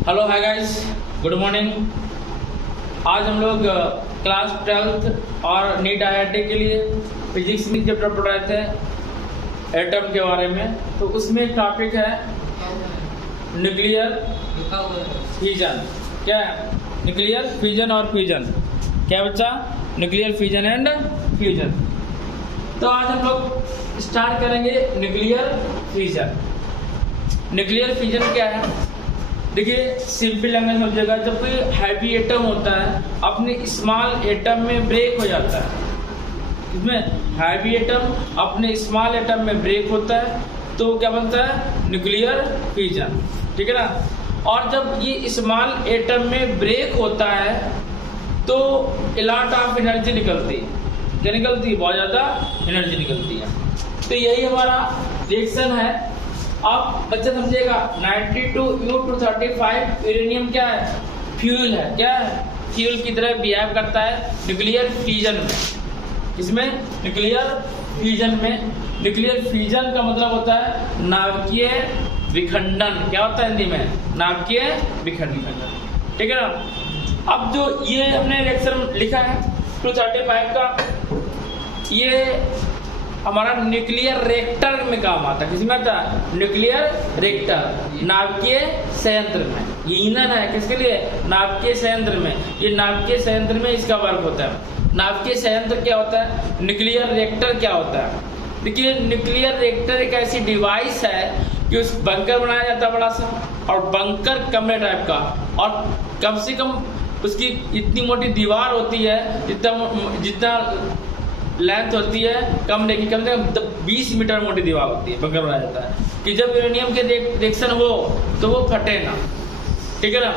Hello hi guys, good morning. आज हम लोग क्लास 12th और नीट आईआईटी के लिए फिजिक्स में चैप्टर पढ़ रहे थे एटम के बारे में। तो उसमें एक टॉपिक है न्यूक्लियर फ्यूजन। क्या है? न्यूक्लियर फ्यूजन और फ्यूजन। क्या बच्चा? Nuclear fusion and fusion. तो आज हम लोग स्टार्ट करेंगे न्यूक्लियर फ्यूजन। न्यूक्लियर फ्यूजन क्या है? देखिए, सिंपल लैंग्वेज में समझेगा। जब कोई हैवी एटम होता है अपने स्मॉल एटम में ब्रेक हो जाता है, इसमें हैवी एटम अपने स्मॉल एटम में ब्रेक होता है तो क्या बनता है? Nuclear fusion. ठीक है ना। और जब ये स्मॉल एटम में ब्रेक होता है तो ए लॉट ऑफ एनर्जी निकलती है। क्या निकलती है? बहुत ज़्यादा एनर्जी निकलती है। तो यही हमारा रिएक्शन है। अब बच्चा समझिएगा, 92U235 यूरेनियम क्या है? फ्यूल है। क्या है? फ्यूल की तरह बिहेव करता है न्यूक्लियर फ्यूजन में। इसमें न्यूक्लियर फ्यूजन में, न्यूक्लियर फ्यूजन का मतलब होता है नाभिकीय विखंडन। क्या होता है हिंदी में? नाभिकीय विखंडन। ठीक है ना। अब जो ये हमने रिएक्शन लिखा है 235 का, ये हमारा न्यूक्लियर रिएक्टर में काम आता है। किसमें आता है? न्यूक्लियर रिएक्टर, नाभिकीय संयंत्र में। ये ईंधन है किसके लिए? नाभिकीय संयंत्र में। ये नाभिकीय संयंत्र में इसका वर्क होता है। नाभिकीय संयंत्र क्या होता है? न्यूक्लियर रिएक्टर क्या होता है? देखिए, न्यूक्लियर रिएक्टर एक ऐसी डिवाइस है कि उस बंकर बनाया जाता है बड़ा सा, और बंकर कमरे टाइप का, और कम से कम उसकी इतनी मोटी दीवार होती है, जितना लेंथ होती है, कम से कम 20 मीटर मोटी दीवार होती है, बंकर बनाया जाता है कि जब यूरेनियम के रिएक्शन हो तो वो फटे ना। ठीक है ना।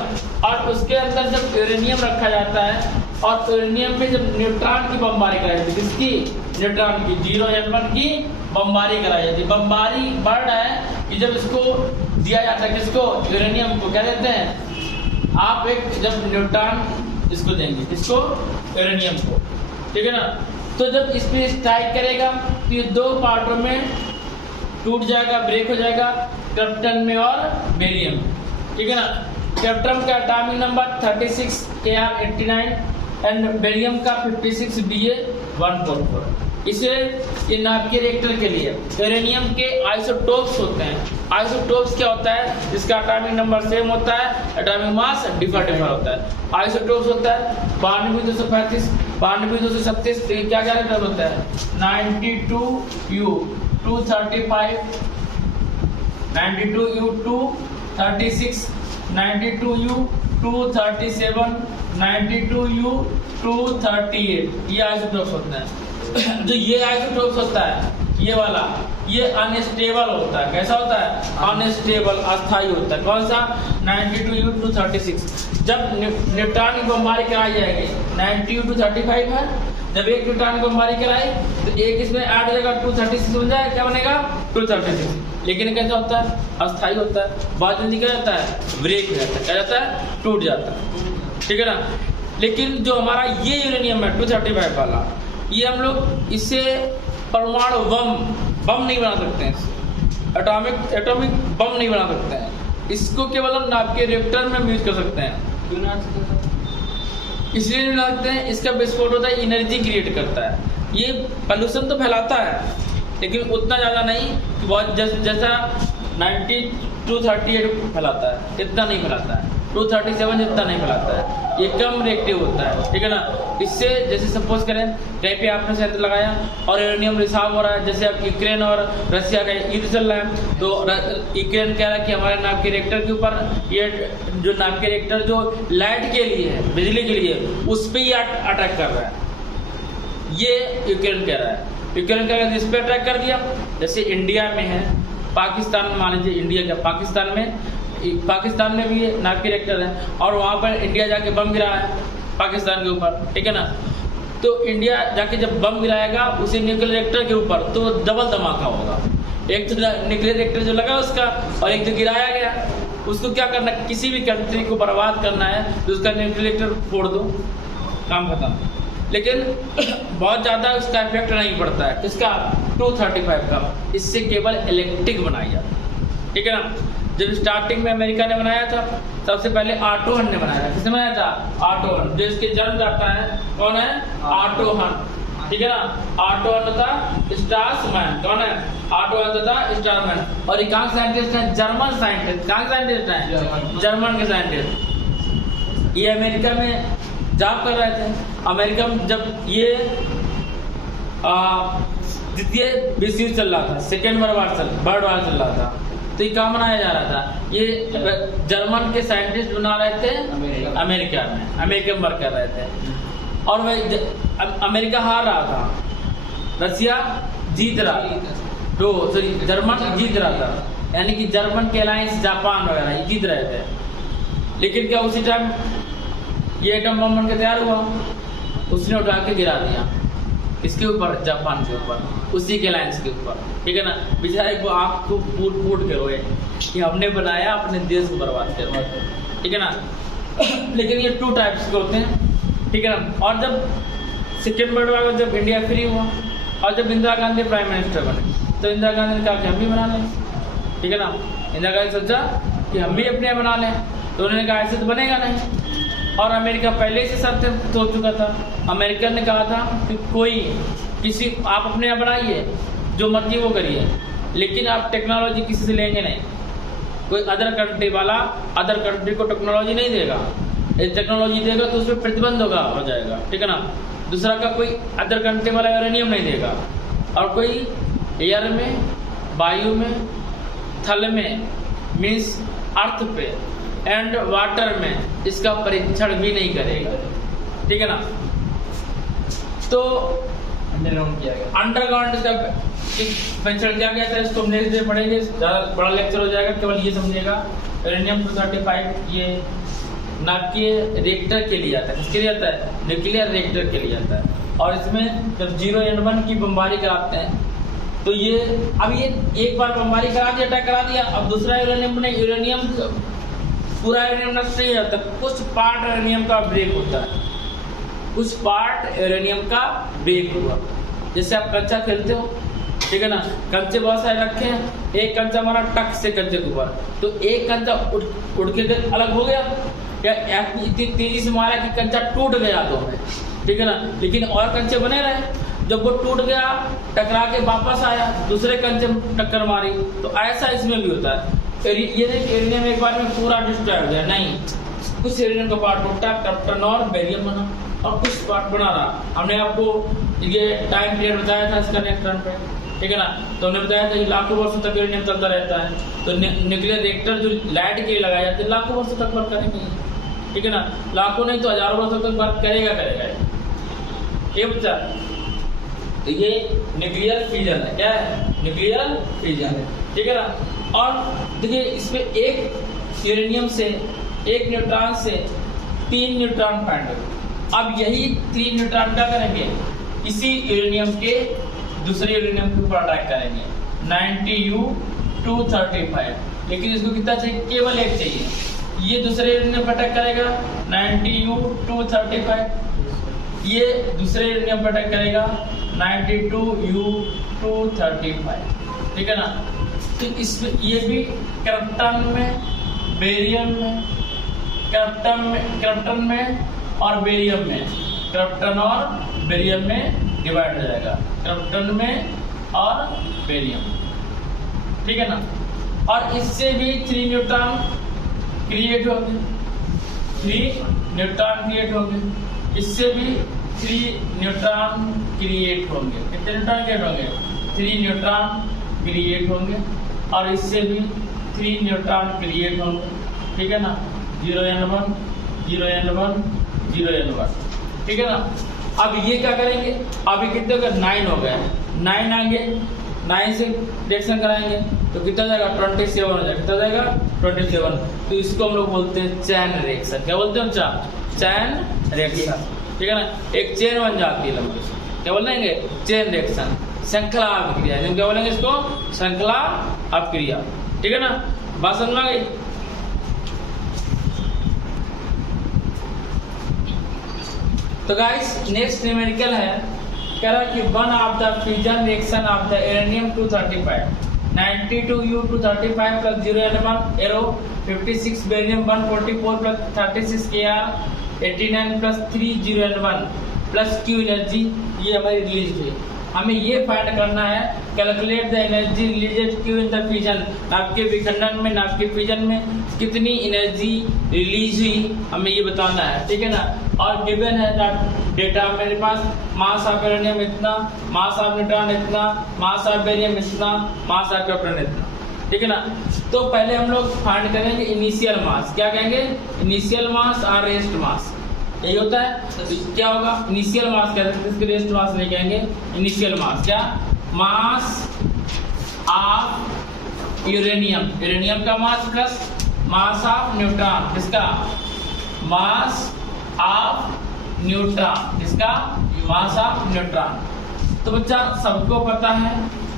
और उसके अंदर जब यूरेनियम रखा जाता है और यूरेनियम में जब न्यूट्रॉन की बमबारी कराई जाती है, किसकी? न्यूट्रॉन की, 0 इलेक्ट्रॉन की बमबारी कराई जाती है। बमबारी वर्ड है कि जब इसको दिया जाता है, किसको? यूरेनियम को। क्या देते हैं आप? एक जब न्यूट्रॉन इसको देंगे, किसको? यूरेनियम को। ठीक है ना। तो जब इस पे स्ट्राइक करेगा तो ये दो पार्टों में टूट जाएगा, ब्रेक हो जाएगा, क्रिप्टन में और बेरियम। ठीक है ना। क्रिप्टन का atomic number 36 Kr89 and barium का 56 Ba144। इसे ये नाभिकीय रिएक्टर के लिए यूरेनियम के आइसोटोप्स होते हैं। आइसोटोप्स क्या होता है? इसका एटॉमिक नंबर सेम होता है, एटॉमिक मास डिफरेंट होता है। आइसोटोप्स होता है 92 235, 92 237। तो क्या क्या रिएक्टर होता है? 92U 235, 92U 236, 92U 237, 92U 238। ये आइसोटोप्स होते हैं। जो ये आइसोटोप्स होता है, ये वाला, ये अनस्टेबल होता है। कैसा होता है? अनस्टेबल, अस्थायी होता है। कौन सा? 92U 236। जब न्यूट्रॉन की बमबारी कराई जाएगी, 90U 235 है, जब एक न्यूट्रॉन की बमबारी कराई तो एक इसमें ऐड हो जाएगा, 236 बन जाएगा। क्या बनेगा? 236। लेकिन कैसा होता है? अस्थायी होता है। बाद जल्दी क्या जाता है? ब्रेक हो जाता है। क्या जाता है? टूट जाता है। ठीक है ना। लेकिन जो हमारा ये यूरेनियम है 235 वाला, ये हम लोग इससे परमाणु बम नहीं बना सकते हैं। एटॉमिक बम नहीं बना सकते हैं। इसको केवल हम नाभिकीय रिएक्टर में यूज कर सकते हैं। क्यों ना? इसलिए नहीं बना सकते हैं, इसका विस्फोट होता है, एनर्जी क्रिएट करता है। ये पॉल्यूशन तो फैलाता है लेकिन उतना ज़्यादा नहीं कि बहुत जैसा 9238 फैलाता है, इतना नहीं फैलाता है। 237 जितना नहीं फैलाता है। ये कम रिएक्टिव होता है। ठीक है ना। इससे जैसे सपोज करें कहीं पे आपने संयंत्र लगाया और यूरेनियम रिसाव हो रहा है, जैसे अब यूक्रेन और रशिया का युद्ध चल रहा है, तो यूक्रेन कह रहा है कि हमारे नाभिकीय रिएक्टर के ऊपर, ये जो नाभिकीय रिएक्टर जो लाइट के लिए है, बिजली के लिए, उस पर ही अटैक कर रहा है। ये यूक्रेन कह रहा है। यूक्रेन कह रहा है इस पर अटैक कर दिया। जैसे इंडिया में है, पाकिस्तान में, मान लीजिए इंडिया का, पाकिस्तान में भी नाभिकीय रिएक्टर है और वहाँ पर इंडिया जाके बम गिराया है पाकिस्तान के ऊपर। ठीक है ना। तो इंडिया जाके जब बम गिराएगा उसी न्यूक्लियर रिएक्टर के ऊपर, तो डबल धमाका होगा। एक तो न्यूक्लियर रिएक्टर जो लगा उसका, और एक तो गिराया गया। उसको क्या करना? किसी भी कंट्री को बर्बाद करना है तो उसका न्यूक्लियर रिएक्टर फोड़ दो, काम खत्म। लेकिन बहुत ज़्यादा उसका इफेक्ट नहीं पड़ता है। किसका? 235 का। इससे केवल इलेक्ट्रिक बनाई जाती है। ठीक है ना। जब स्टार्टिंग में अमेरिका ने बनाया था, सबसे पहले ऑटो हन ने बनाया था। किसने बनाया था? ऑटो हन। जो इसके जन्म दाता है कौन है? ऑटो हन, ठीक है ना। ऑटो हन तथा स्ट्रासमैन, कौन है? ऑटो हन तथा स्ट्रासमैन। और ये कहाँ के साइंटिस्ट हैं? German scientist. कहाँ के साइंटिस्ट हैं? जर्मन के साइंटिस्ट। ये अमेरिका में जॉब कर रहे थे। अमेरिका में जब ये द्वितीय विश्व युद्ध चल रहा था, सेकेंड वर्ल्ड वार चल रहा था, तो ये कहाँ बनाया जा रहा था? ये जर्मन के साइंटिस्ट बना रहे थे अमेरिका में वर्क कर रहे थे। और वह अमेरिका हार रहा था, रसिया जीत रहा था, जर्मन जीत रहा था, यानी कि जर्मन के अलायंस जापान वगैरह ये जीत रहे थे। लेकिन क्या उसी टाइम ये एटम बम बनकर तैयार हुआ, उसने उठा के गिरा दिया। इसके ऊपर, जापान के ऊपर, उसी के अलायंस के ऊपर, ठीक है ना। बेचारे को आँख को फूट के रोए कि हमने बनाया, अपने देश को बर्बाद कर दिया, ठीक है ना। लेकिन ये 2 टाइप्स के होते हैं, ठीक है ना। और जब सेकेंड वर्ल्ड वार में जब इंडिया फ्री हुआ और जब इंदिरा गांधी प्राइम मिनिस्टर बने, तो इंदिरा गांधी ने कहा कि हम भी बना लें, ठीक है ना। इंदिरा गांधी सोचा कि हम भी अपने बना लें, तो उन्होंने कहा ऐसे तो बनेगा नहीं। और अमेरिका पहले से शर्त सोच चुका था। अमेरिका ने कहा था कि आप अपने यहाँ बनाइए, जो मर्जी वो करिए, लेकिन आप टेक्नोलॉजी किसी से लेंगे नहीं। कोई अदर कंट्री वाला अदर कंट्री को टेक्नोलॉजी नहीं देगा। यदि टेक्नोलॉजी देगा तो उसमें प्रतिबंध हो जाएगा, ठीक है ना। दूसरा का कोई अदर कंट्री वाला यूरेनियम नहीं देगा। और कोई एयर में, वायु में, थल में, मीन्स अर्थ पे एंड वाटर में इसका परीक्षण भी नहीं करेगा, ठीक है ना। तो अंडरग्राउंड किया गया, अंडरग्राउंड इसका परीक्षण किया गया था। इसको हम नेक्स्ट डे पढ़ेंगे, ज़्यादा बड़ा लेक्चर हो जाएगा, केवल ये समझिएगा। यूरेनियम 235 ये नाभिकीय रिएक्टर के लिए आता है। किसके लिए आता है? न्यूक्लियर रिएक्टर के लिए आता है। और इसमें जब 0N1 की बमबारी कराते हैं, तो ये अब ये एक बार बमबारी करा दिया, अटैक करा दिया, अब दूसरा यूरेनियम पूरा यूरेनियम नष्ट नहीं होता, कुछ पार्ट यूरेनियम का ब्रेक होता है, कुछ पार्ट यूरेनियम का ब्रेक हुआ। जैसे आप कंचा खेलते हो, ठीक है ना, कंचे बहुत सारे रखे हैं, एक कंचा मारा टक से कंचे के ऊपर, तो एक कंचा उड़ के अलग हो गया, या इतनी तेजी से मारा कि कंचा टूट गया तो है, ठीक है ना। लेकिन और कंचे बने रहे, जब वो टूट गया टकरा के वापस आया, दूसरे कंचे टक्कर मारी। तो ऐसा इसमें भी होता है। ये नहीं यूरेनियम एक बार में पूरा डिस्ट्रॉय हो जाए, नहीं, कुछ यूरेनियम का पार्ट टूटा, क्रप्टन और बेरियम बना, और कुछ पार्ट बना रहा। हमने आपको ये टाइम पीरियड बताया था इसका नेक्स्ट टर्न पे, ठीक है ना। तो हमने बताया था कि लाखों वर्षों तक यूरेनियम चलता रहता है। तो न्यूक्लियर रिएक्टर जो लाइट के लिए लगाए जाते हैं, लाखों वर्षों तक वर्क करेंगे, ठीक है ना। लाखों नहीं तो हजारों वर्षों तक वर्क करेगा ये बच्चा। तो ये न्यूक्लियर फ्यूजन है। क्या है? न्यूक्लियर फ्यूजन है, ठीक है ना। और देखिए इसमें एक यूरेनियम से, एक न्यूट्रॉन से 3 न्यूट्रॉन पैड। अब यही 3 न्यूट्रॉन क्या करेंगे? इसी यूरेनियम के दूसरे यूरेनियम के ऊपर अटैक करेंगे, 90U235। लेकिन इसको कितना चाहिए? केवल एक चाहिए। ये दूसरे यूरेनियम पर अटैक करेगा 90U235, ये दूसरे यूरेनियम पर अटैक करेगा 92U235, ठीक है ना। तो इसमें ये भी क्रप्टन में, बेरियम में, क्रप्टन में और बेरियम में, क्रप्टन और बेरियम में डिवाइड हो जाएगा, क्रप्टन में और बेरियम, ठीक है ना। और इससे भी 3 न्यूट्रॉन क्रिएट होंगे, 3 न्यूट्रॉन क्रिएट होंगे, इससे भी 3 न्यूट्रॉन क्रिएट होंगे। कितने न्यूट्रॉन क्रिएट होंगे? 3 न्यूट्रॉन क्रिएट होंगे, और इससे भी 3 न्यूट्रॉन क्रिएट होंगे, ठीक है ना। 0N1, 0N1, 0N1, ठीक है ना। अब ये क्या करेंगे? अभी कितने हो गए? 9 हो गए, 9 आएंगे, 9 से रिएक्शन कराएंगे तो कितना जाएगा? 27 हो जाएगा। कितना जाएगा? 27। तो इसको हम लोग बोलते हैं चैन रिएक्शन। क्या बोलते हैं बच्चा? चैन रिएक्शन, ठीक है ना। एक चेन बन जाती है लंबी, क्या बोलेंगे? चेन रिएक्शन, श्रृंखला अभिक्रिया। क्या बोलेंगे इसको? श्रृंखला अभिक्रिया, ठीक है ना। बात समझ में आ गई? तो गाइस नेक्स्ट न्यूमेरिकल है, कह रहा कि one of the fusion reaction of the uranium 235 92U 235 plus 0N1 arrow 56 barium 144 plus 36 Kr 89 plus 3 0N1 plus Q energy ये हमारी रिलीज हुई। हमें ये फाइंड करना है, calculate the energy released Q in the fusion, नाभिक के विखंडन में नाभिक के फ्यूजन में कितनी एनर्जी रिलीज हुई हमें ये बताना है, ठीक है ना। और गिवन है डेटा मेरे पास, मास ऑफ यूरेनियम इतना, मास ऑफ न्यूट्रॉन इतना, मास ऑफ बेरियम इतना, मास ऑफ प्रोटॉन इतना, ठीक है ना। तो पहले हम लोग फाइंड करेंगे इनिशियल मास, क्या कहेंगे, इनिशियल मास और रेस्ट मास, यही होता है। तो क्या होगा, इनिशियल मास कहते हैं, इसके रेस्ट मास नहीं कहेंगे, इनिशियल मास क्या, मास ऑफ यूरेनियम, यूरेनियम का mass plus mass of neutron, किसका, मास ऑफ न्यूट्रॉन, किसका, मास ऑफ न्यूट्रॉन। तो बच्चा सबको पता है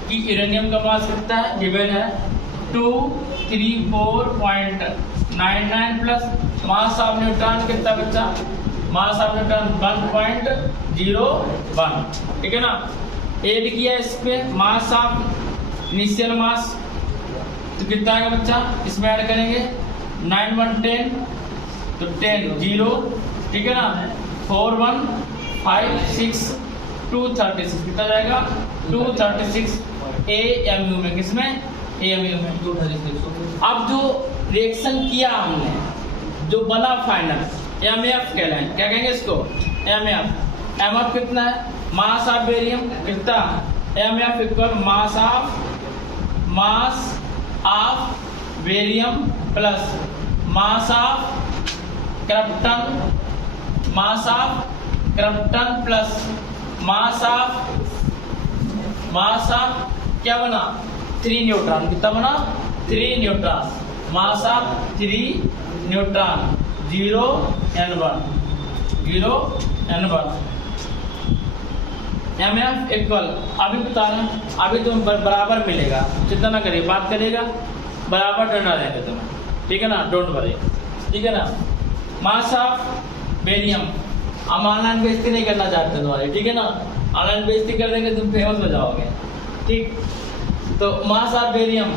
कि यूरेनियम का मास कितना है, गिवन है 234.99 प्लस मास ऑफ न्यूट्रॉन कितना बच्चा, मास ऑफ न्यूट्रॉन 1.01, ठीक है ना। ऐड किया इस पे मास ऑफ इनिशियल मास, तो कितना आएगा बच्चा, इसमें ऐड करेंगे 9 1 10, तो 10 0, ठीक है ना, 4 1 5 6 236, कितना जाएगा 236 AMU में, किसमें, AMU में 236। अब जो रिएक्शन किया हमने, जो बना फाइनल MF कहलाएं, क्या कहेंगे इसको, MF। MF कितना है, मास ऑफ बेरियम कितना, MF equal mass of barium plus mass of krypton, mass of krypton plus mass of क्या बना, 3 न्यूट्रॉन, कितना बना, 3 neutron, mass of 3 neutron 0N1 MF equal, अभी बता रहे हैं, अभी तुम बराबर मिलेगा, चिंता ना करिए, बात करिएगा बराबर डंडा देंगे तुम्हें, ठीक है ना, डोंट वरी, ठीक है ना। मास ऑफ बेरियम, हम ऑनलाइन बेइज्जती नहीं करना चाहते तुम्हारी, ठीक है ना, ऑनलाइन बेइज्जती कर देंगे तुम फेमस हो जाओगे, ठीक। तो mass of barium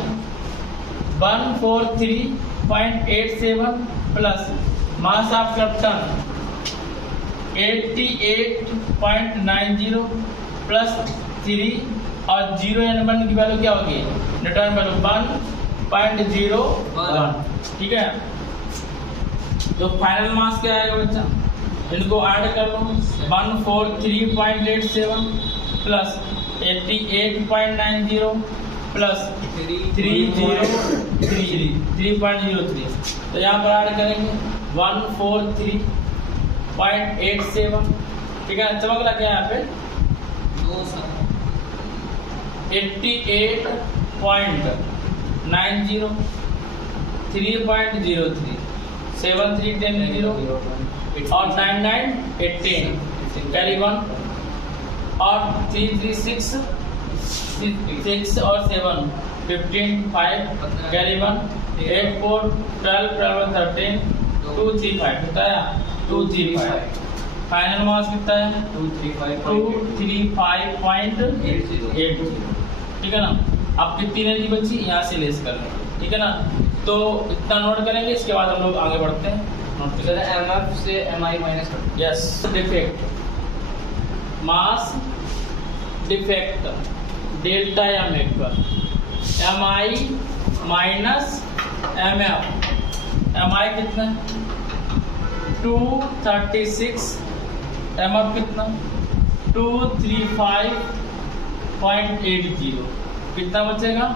143.87 plus mass of krypton 88.90 plus 3 और 0N1 की वैल्यू क्या होगी, न्यूट्रॉन वैल्यू 1.01, ठीक है। तो फाइनल मास क्या आएगा बच्चा, इनको ऐड कर लो, 143.87 प्लस 88.90 प्लस 303, तो यहाँ पर ऐड करेंगे 143.87, ठीक है, चमक रहा क्या यहाँ पे 88.90 3.03 7310 और 9918 कैरी 1 और 336 6 और 7 15 5 कैरी 1 8 4 12 12 13 235 कितना है 235। फाइनल मास कितना है 235.80, ठीक है ना। अब कितनी एनर्जी बची यहाँ से लेस कर लेंगे, ठीक है ना। तो इतना नोट करेंगे, इसके बाद हम लोग आगे बढ़ते हैं। MF से MI minus, yes, defect mass defect delta M equal MI minus MF। MI कितना 236, MF कितना 235.80, कितना बचेगा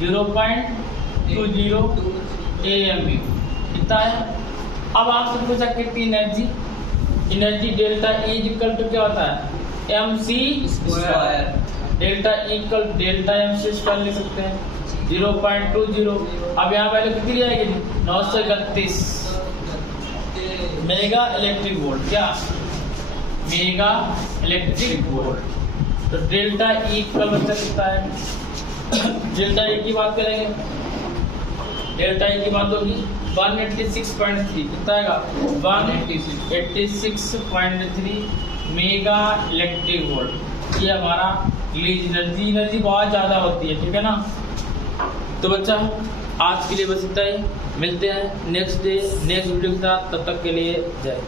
0.20 AMU, कितना है। अब आपसे पूछा कितनी energy delta E equal to क्या होता है MC square, delta E equal delta MC square लिख सकते हैं 0.20। अब यहाँ वैल्यू कितनी आएगी 931 मेगा इलेक्ट्रिक वोल्ट, क्या मेगा इलेक्ट्रिक वोल्ट। तो डेल्टा E इक्वल बच्चा कितना है, डेल्टा E की बात करेंगे, डेल्टा E की बात होगी 186.3, कितना आएगा 186.3 मेगा इलेक्ट्रिक वोल्ट। ये हमारा रिलीज एनर्जी बहुत ज़्यादा होती है, ठीक है ना। तो बच्चा आज के लिए बस इतना ही, मिलते हैं नेक्स्ट डे नेक्स्ट वीडियो के साथ, तब तक के लिए जय।